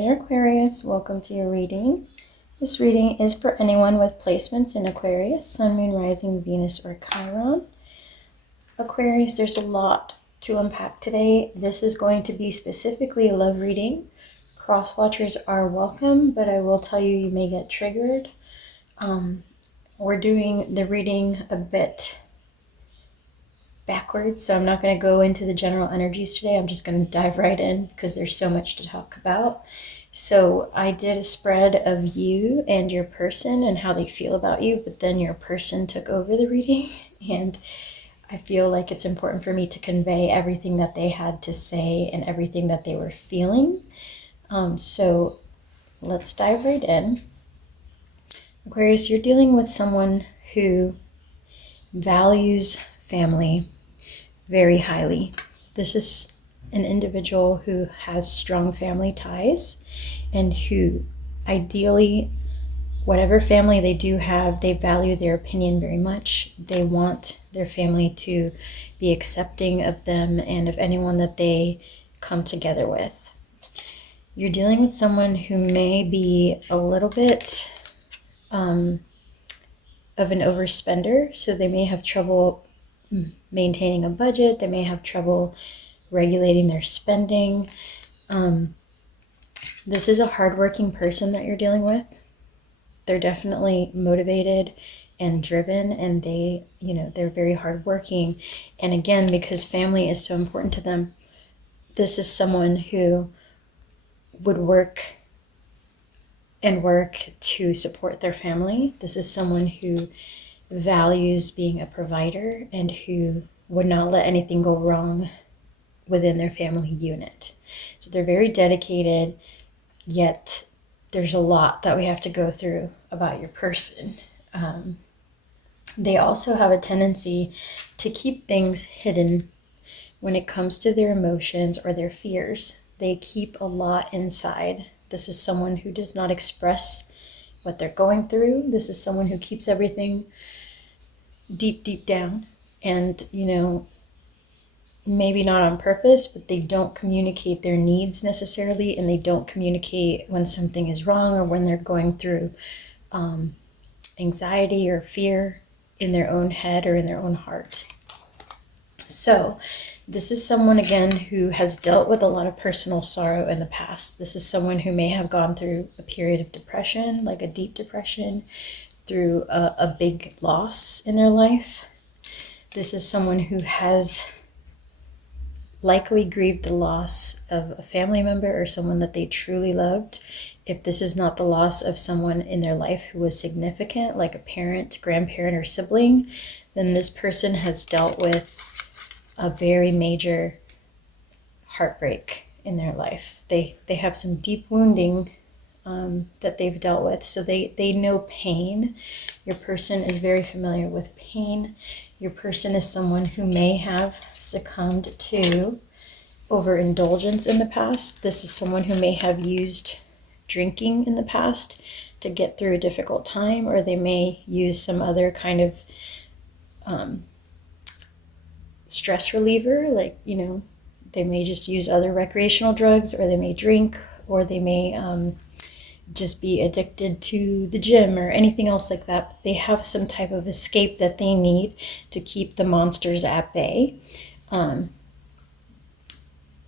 there, Aquarius. Welcome to your reading. This reading is for anyone with placements in Aquarius, Sun, Moon, Rising, Venus, or Chiron. Aquarius, there's a lot to unpack today. This is going to be specifically a love reading. Cross watchers are welcome, but I will tell you, you may get triggered. We're doing the reading a bit backwards, so I'm not going to go into the general energies today. I'm just going to dive right in because there's so much to talk about. So I did a spread of you and your person and how they feel about you, but then your person took over the reading, and I feel like it's important for me to convey everything that they had to say and everything that they were feeling. So let's dive right in. Aquarius, you're dealing with someone who values family very highly. This is an individual who has strong family ties and who ideally, whatever family they do have, they value their opinion very much. They want their family to be accepting of them and of anyone that they come together with. You're dealing with someone who may be a little bit of an overspender, so they may have trouble maintaining a budget. They may have trouble regulating their spending. This is a hardworking person that you're dealing with. They're definitely motivated and driven, and they're very hardworking. And again, because family is so important to them, this is someone who would work to support their family. This is someone who values being a provider and who would not let anything go wrong within their family unit. So they're very dedicated, yet there's a lot that we have to go through about your person. They also have a tendency to keep things hidden when it comes to their emotions or their fears. They keep a lot inside. This is someone who does not express what they're going through. This is someone who keeps everything deep down, and maybe not on purpose, but they don't communicate their needs necessarily, and they don't communicate when something is wrong or when they're going through anxiety or fear in their own head or in their own heart. So this is someone, again, who has dealt with a lot of personal sorrow in the past. This is someone who may have gone through a period of depression, like a deep depression, through a big loss in their life. This is someone who has likely grieved the loss of a family member or someone that they truly loved. If this is not the loss of someone in their life who was significant, like a parent, grandparent, or sibling, then this person has dealt with a very major heartbreak in their life. They have some deep wounding that they've dealt with, so they know pain. Your person is very familiar with pain. Your person is someone who may have succumbed to overindulgence in the past. This is someone who may have used drinking in the past to get through a difficult time, or they may use some other kind of stress reliever, like, they may just use other recreational drugs, or they may drink, or they may just be addicted to the gym or anything else like that. They have some type of escape that they need to keep the monsters at bay.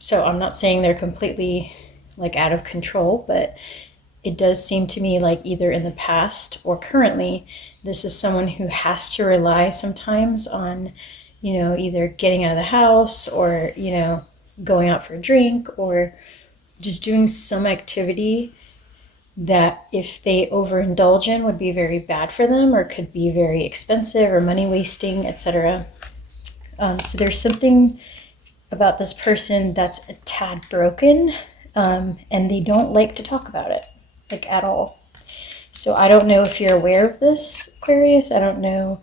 So I'm not saying they're completely out of control, but it does seem to me like either in the past or currently, this is someone who has to rely sometimes on, either getting out of the house or, going out for a drink or just doing some activity that if they overindulge in would be very bad for them or could be very expensive or money wasting, etc. So there's something about this person that's a tad broken, and they don't like to talk about it, at all. So I don't know if you're aware of this, Aquarius. I don't know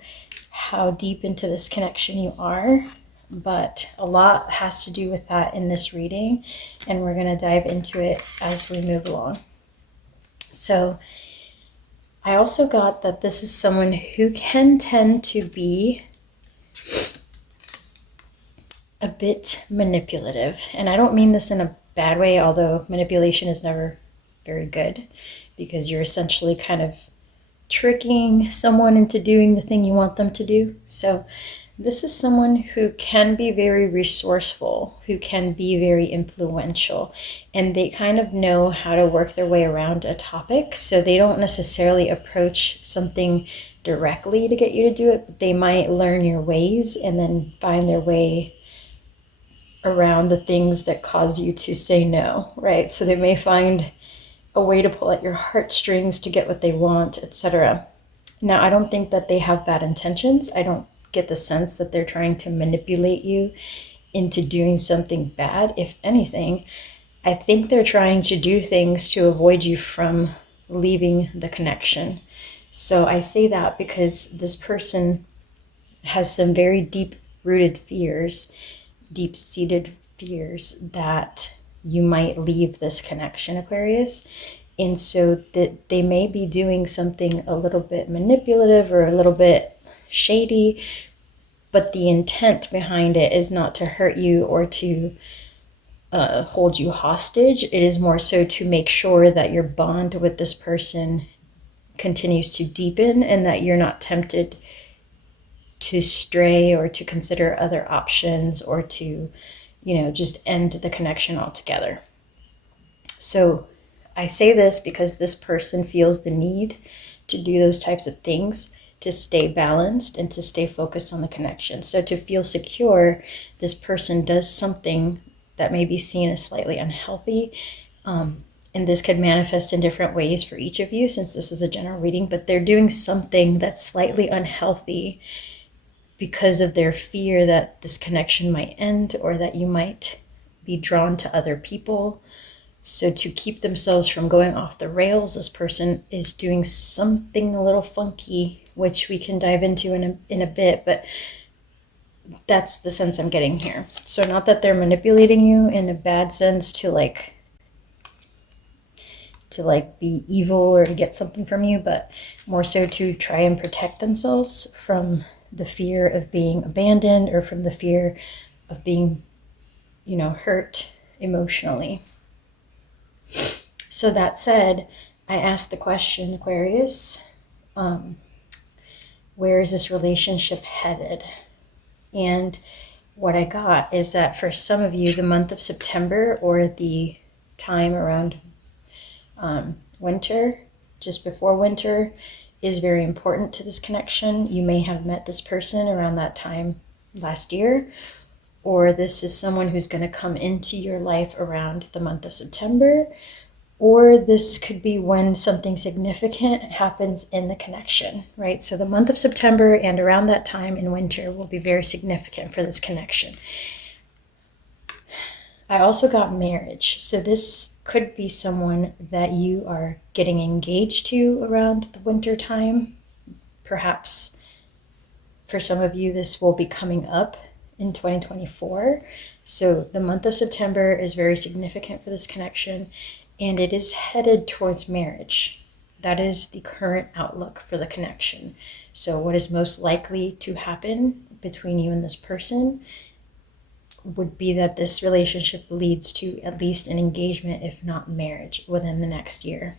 how deep into this connection you are, but a lot has to do with that in this reading, and we're going to dive into it as we move along. So I also got that this is someone who can tend to be a bit manipulative. And I don't mean this in a bad way, although manipulation is never very good, because you're essentially kind of tricking someone into doing the thing you want them to do. So this is someone who can be very resourceful, who can be very influential, and they kind of know how to work their way around a topic. So they don't necessarily approach something directly to get you to do it, but they might learn your ways and then find their way around the things that cause you to say no, right? So they may find a way to pull at your heartstrings to get what they want, etc. Now, I don't think that they have bad intentions. I don't get the sense that they're trying to manipulate you into doing something bad. If anything, I think they're trying to do things to avoid you from leaving the connection. So I say that because this person has some very deep-rooted fears, deep-seated fears that you might leave this connection, Aquarius. And so that they may be doing something a little bit manipulative or a little bit shady, but the intent behind it is not to hurt you or to hold you hostage. It is more so to make sure that your bond with this person continues to deepen and that you're not tempted to stray or to consider other options or to, just end the connection altogether. So I say this because this person feels the need to do those types of things to stay balanced and to stay focused on the connection. So to feel secure, this person does something that may be seen as slightly unhealthy. And this could manifest in different ways for each of you, since this is a general reading, but they're doing something that's slightly unhealthy because of their fear that this connection might end or that you might be drawn to other people. So to keep themselves from going off the rails, this person is doing something a little funky, which we can dive into in a bit, but that's the sense I'm getting here. So not that they're manipulating you in a bad sense to be evil or to get something from you, but more so to try and protect themselves from the fear of being abandoned or from the fear of being, hurt emotionally. So that said, I asked the question, Aquarius, where is this relationship headed? And what I got is that for some of you, the month of September or the time around winter, just before winter, is very important to this connection. You may have met this person around that time last year, or this is someone who's going to come into your life around the month of September, or this could be when something significant happens in the connection, right? So the month of September and around that time in winter will be very significant for this connection. I also got marriage. So this could be someone that you are getting engaged to around the winter time. Perhaps for some of you, this will be coming up in 2024. So the month of September is very significant for this connection, and it is headed towards marriage. That is the current outlook for the connection. So what is most likely to happen between you and this person would be that this relationship leads to at least an engagement, if not marriage, within the next year.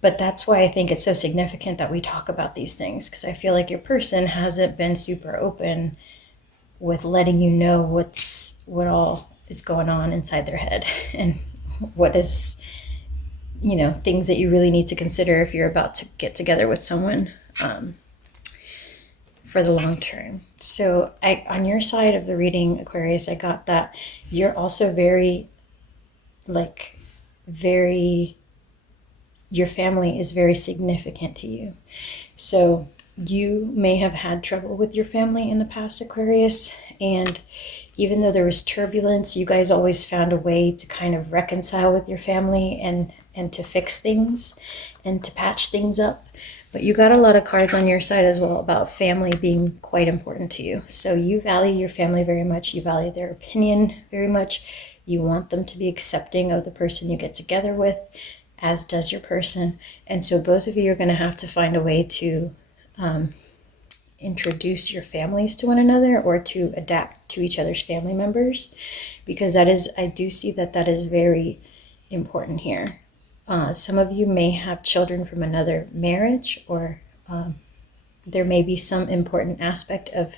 But that's why I think it's so significant that we talk about these things, because I feel like your person hasn't been super open with letting you know what all is going on inside their head and what is, things that you really need to consider if you're about to get together with someone for the long term. So on your side of the reading, Aquarius, I got that you're also your family is very significant to you. So you may have had trouble with your family in the past, Aquarius, and even though there was turbulence, you guys always found a way to kind of reconcile with your family and to fix things and to patch things up. But you got a lot of cards on your side as well about family being quite important to you. So you value your family very much. You value their opinion very much. You want them to be accepting of the person you get together with, as does your person. And so both of you are going to have to find a way to introduce your families to one another or to adapt to each other's family members, because I do see that is very important here. Some of you may have children from another marriage, or there may be some important aspect of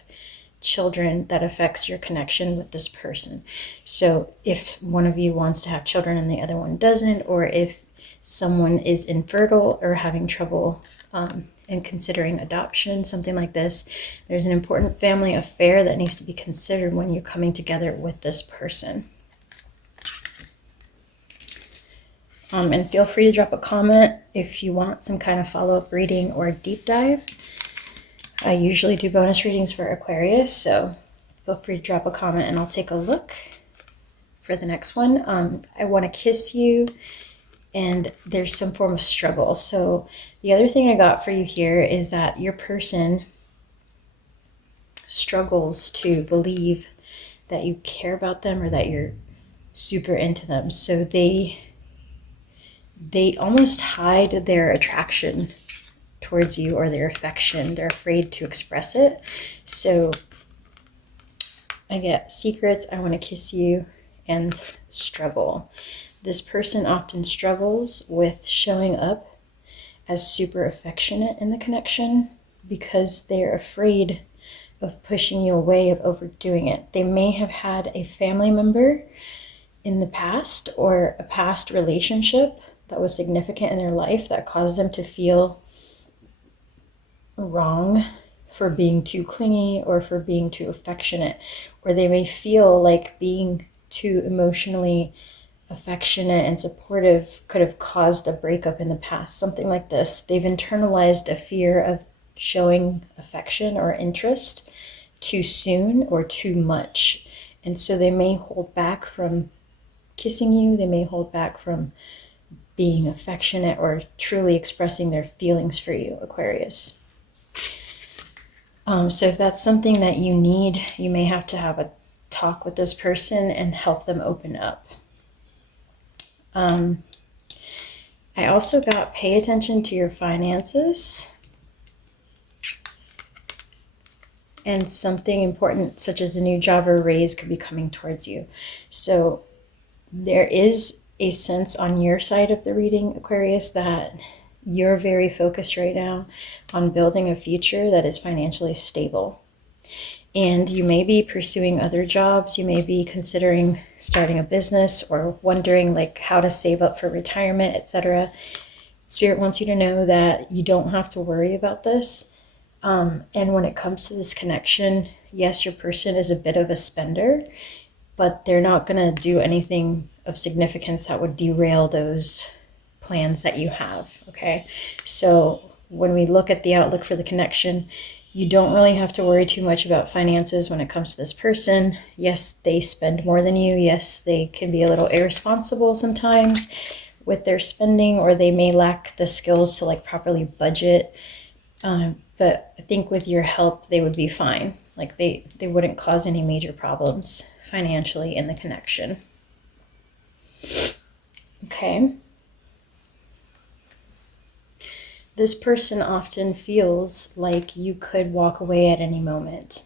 children that affects your connection with this person. So if one of you wants to have children and the other one doesn't, or if someone is infertile or having trouble and considering adoption, something like this, there's an important family affair that needs to be considered when you're coming together with this person. And feel free to drop a comment if you want some kind of follow-up reading or deep dive. I usually do bonus readings for Aquarius, so feel free to drop a comment and I'll take a look for the next one. I want to kiss you, and there's some form of struggle. So the other thing I got for you here is that your person struggles to believe that you care about them or that you're super into them. So they almost hide their attraction towards you or their affection. They're afraid to express it. So I get secrets, I want to kiss you, and struggle. This person often struggles with showing up as super affectionate in the connection because they're afraid of pushing you away, of overdoing it. They may have had a family member in the past or a past relationship that was significant in their life that caused them to feel wrong for being too clingy or for being too affectionate, or they may feel like being too emotionally affectionate and supportive could have caused a breakup in the past, something like this. They've internalized a fear of showing affection or interest too soon or too much, and so they may hold back from kissing you. They may hold back from being affectionate or truly expressing their feelings for you, Aquarius. So if that's something that you need, you may have to have a talk with this person and help them open up. I also got pay attention to your finances, and something important such as a new job or raise could be coming towards you. So there is a sense on your side of the reading, Aquarius, that you're very focused right now on building a future that is financially stable. And you may be pursuing other jobs. You may be considering starting a business or wondering like how to save up for retirement, etc. Spirit wants you to know that you don't have to worry about this. And when it comes to this connection, yes, your person is a bit of a spender, but they're not going to do anything of significance that would derail those plans that you have, okay? So when we look at the outlook for the connection, you don't really have to worry too much about finances when it comes to this person. Yes, they spend more than you. Yes, they can be a little irresponsible sometimes with their spending, or they may lack the skills to like properly budget. But I think with your help, they would be fine. Like they wouldn't cause any major problems financially in the connection. Okay. This person often feels like you could walk away at any moment.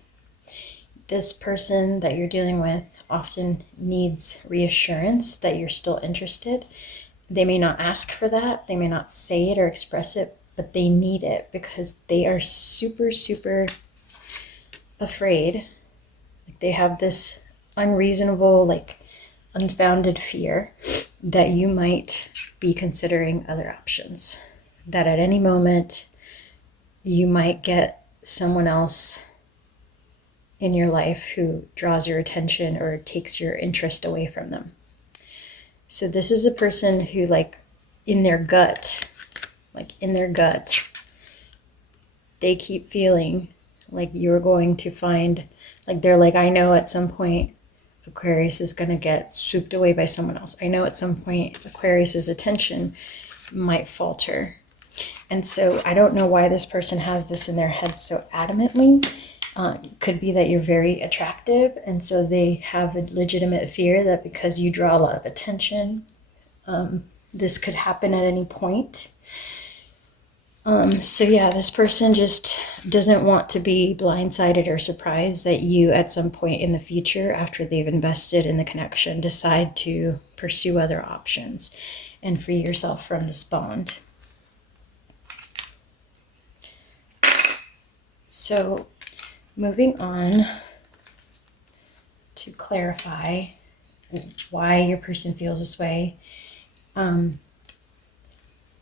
This person that you're dealing with often needs reassurance that you're still interested. They may not ask for that. They may not say it or express it, but they need it because they are super, super afraid. Like they have this unreasonable, like unfounded fear that you might be considering other options. That at any moment you might get someone else in your life who draws your attention or takes your interest away from them. So this is a person who like in their gut, they keep feeling like you're going to find, like they're like, I know at some point Aquarius is going to get swooped away by someone else. I know at some point Aquarius's attention might falter. And so I don't know why this person has this in their head so adamantly. Could be that you're very attractive, and so they have a legitimate fear that because you draw a lot of attention, this could happen at any point. So yeah, this person just doesn't want to be blindsided or surprised that you at some point in the future, after they've invested in the connection, decide to pursue other options and free yourself from this bond. So moving on to clarify why your person feels this way.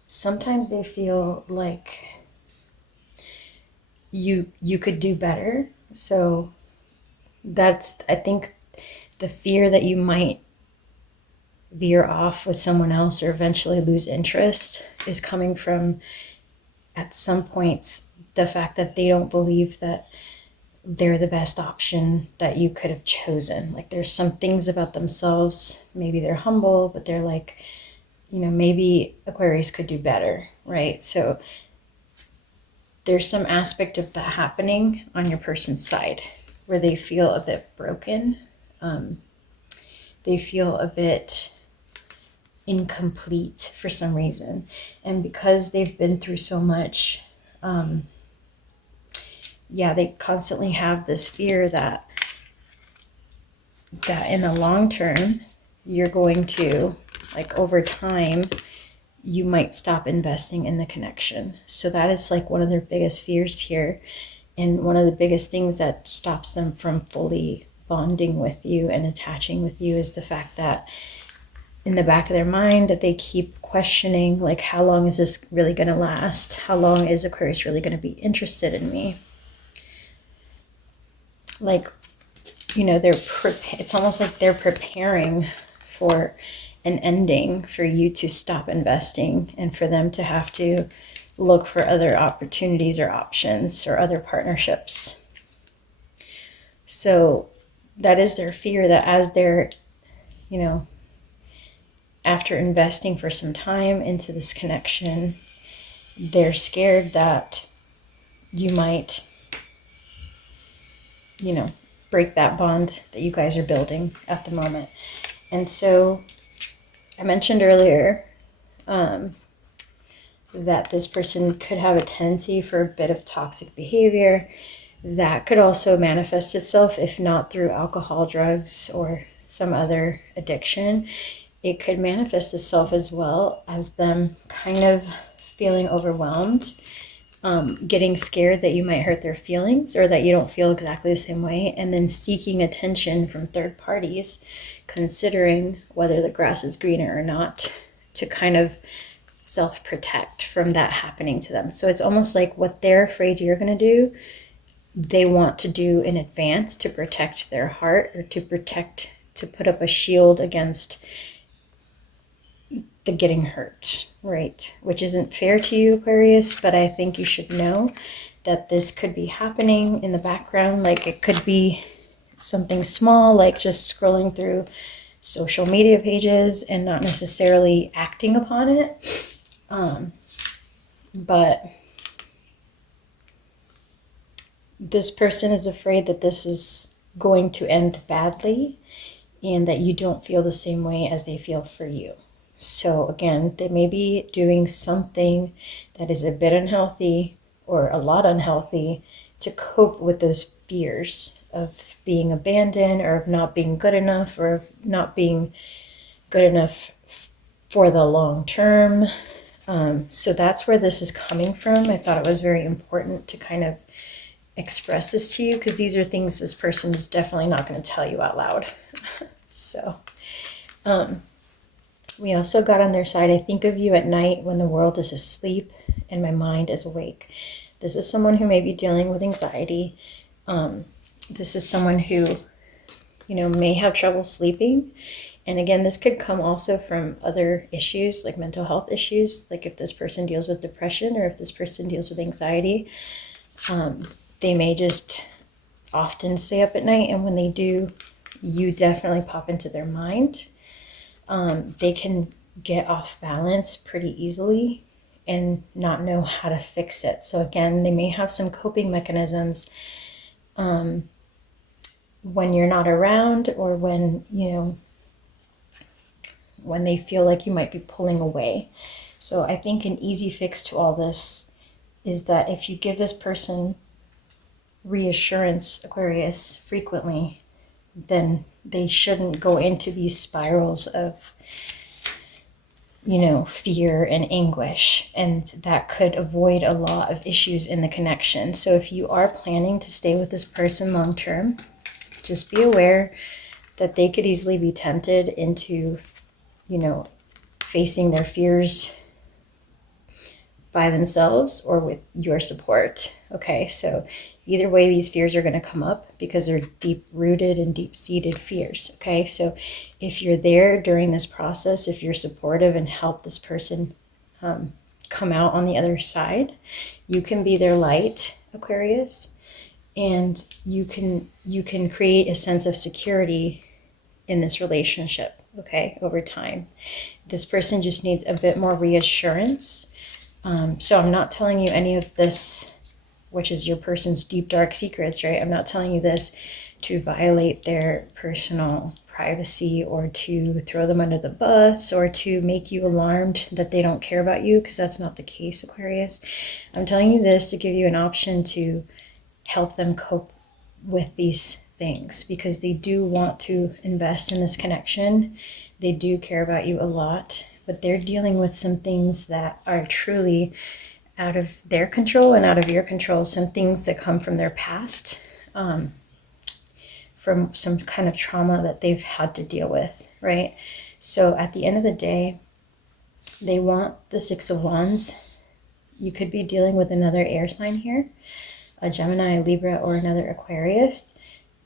Sometimes they feel like you could do better. So that's, I think, the fear that you might veer off with someone else or eventually lose interest is coming from, at some points, the fact that they don't believe that they're the best option that you could have chosen. Like, there's some things about themselves, maybe they're humble, but they're like, maybe Aquarius could do better, right? So there's some aspect of that happening on your person's side where they feel a bit broken. They feel a bit incomplete for some reason. And because they've been through so much, they constantly have this fear that in the long term, you're going to, like, over time, you might stop investing in the connection. So that is like one of their biggest fears here. And one of the biggest things that stops them from fully bonding with you and attaching with you is the fact that in the back of their mind that they keep questioning, like, how long is this really going to last? How long is Aquarius really going to be interested in me? Like, it's almost like they're preparing for an ending for you to stop investing and for them to have to look for other opportunities or options or other partnerships. So that is their fear, that as they're, after investing for some time into this connection, they're scared that you might, break that bond that you guys are building at the moment. And so I mentioned earlier that this person could have a tendency for a bit of toxic behavior. That could also manifest itself, if not through alcohol, drugs, or some other addiction. It could manifest itself as well as them kind of feeling overwhelmed, getting scared that you might hurt their feelings or that you don't feel exactly the same way, and then seeking attention from third parties, considering whether the grass is greener or not, to kind of self-protect from that happening to them. So it's almost like what they're afraid you're going to do, they want to do in advance to protect their heart, or to put up a shield against the getting hurt, right? Which isn't fair to you, Aquarius, but I think you should know that this could be happening in the background. Like, it could be something small, like just scrolling through social media pages and not necessarily acting upon it. But this person is afraid that this is going to end badly and that you don't feel the same way as they feel for you. So again, they may be doing something that is a bit unhealthy or a lot unhealthy to cope with those fears of being abandoned, or of not being good enough, or of not being good enough for the long term. So that's where this is coming from. I thought it was very important to kind of express this to you, because these are things this person is definitely not going to tell you out loud. So, we also got on their side, I think of you at night when the world is asleep and my mind is awake. This is someone who may be dealing with anxiety. This is someone who, may have trouble sleeping. And again, this could come also from other issues, like mental health issues. Like if this person deals with depression, or if this person deals with anxiety, they may just often stay up at night. And when they do, you definitely pop into their mind. They can get off balance pretty easily and not know how to fix it. So again, they may have some coping mechanisms when you're not around, or when, when they feel like you might be pulling away. So I think an easy fix to all this is that if you give this person reassurance, Aquarius, frequently, then they shouldn't go into these spirals of, fear and anguish, and that could avoid a lot of issues in the connection. So if you are planning to stay with this person long term, just be aware that they could easily be tempted into, facing their fears by themselves or with your support. Okay, so either way, these fears are going to come up because they're deep rooted and deep seated fears. Okay, so if you're there during this process, if you're supportive and help this person come out on the other side, you can be their light, Aquarius, and you can create a sense of security in this relationship. Okay, over time, this person just needs a bit more reassurance. So I'm not telling you any of this, which is your person's deep, dark secrets, right? I'm not telling you this to violate their personal privacy or to throw them under the bus or to make you alarmed that they don't care about you, because that's not the case, Aquarius. I'm telling you this to give you an option to help them cope with these things, because they do want to invest in this connection. They do care about you a lot, but they're dealing with some things that are truly out of their control and out of your control, some things that come from their past, from some kind of trauma that they've had to deal with, right? So at the end of the day, they want the Six of Wands. You could be dealing with another air sign here, a Gemini, a Libra, or another Aquarius,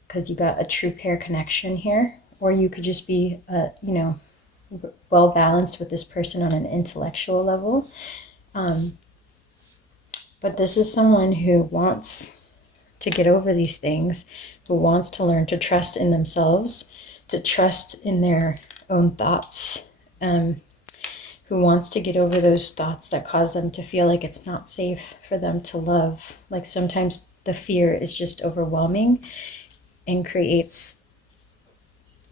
because you got a true pair connection here. Or you could just be, well balanced with this person on an intellectual level. But this is someone who wants to get over these things, who wants to learn to trust in themselves, to trust in their own thoughts, who wants to get over those thoughts that cause them to feel like it's not safe for them to love. Like sometimes the fear is just overwhelming and creates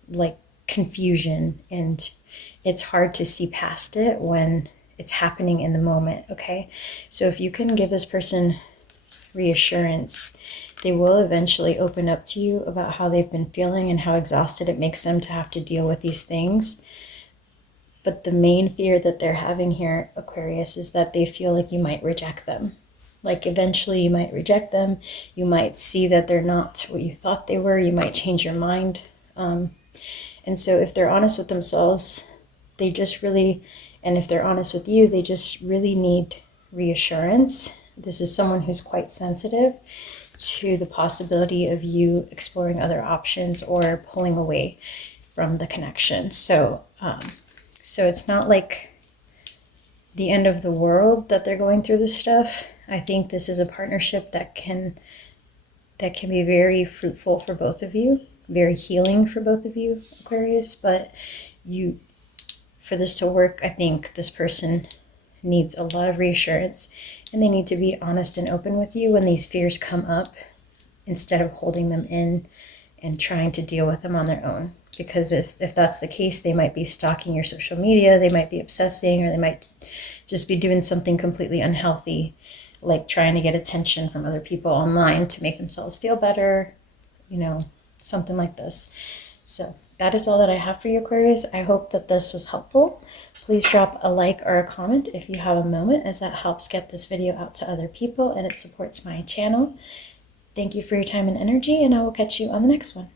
like confusion, and it's hard to see past it when it's happening in the moment. Okay, so if you can give this person reassurance, they will eventually open up to you about how they've been feeling and how exhausted it makes them to have to deal with these things. But the main fear that they're having here, Aquarius, is that they feel like you might reject them. Like eventually you might reject them. You might see that they're not what you thought they were. You might change your mind. And so if they're honest with themselves, they just really, and if they're honest with you, they just really need reassurance. This is someone who's quite sensitive to the possibility of you exploring other options or pulling away from the connection. So it's not like the end of the world that they're going through this stuff. I think this is a partnership that can be very fruitful for both of you, very healing for both of you, Aquarius. But for this to work, I think this person needs a lot of reassurance, and they need to be honest and open with you when these fears come up, instead of holding them in and trying to deal with them on their own. Because if that's the case, they might be stalking your social media, they might be obsessing, or they might just be doing something completely unhealthy, like trying to get attention from other people online to make themselves feel better, something like this. So that is all that I have for you, Aquarius. I hope that this was helpful. Please drop a like or a comment if you have a moment, as that helps get this video out to other people and it supports my channel. Thank you for your time and energy, and I will catch you on the next one.